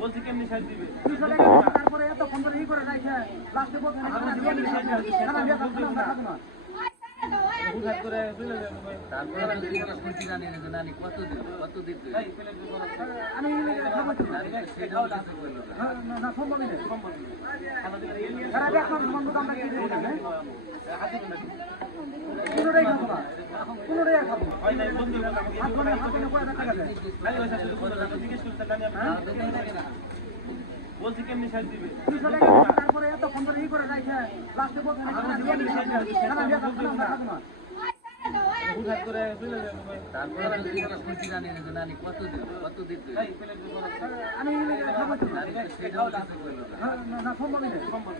বলছি কেমনি সাইড দিবে তারপরে এত সুন্দর ই করে রাখছে লাস্টে বলছে বলছি কেমনি সাইড দিবে তারপরে এত সুন্দর ই করে রাখছে লাস্টে বলছে সম্ভব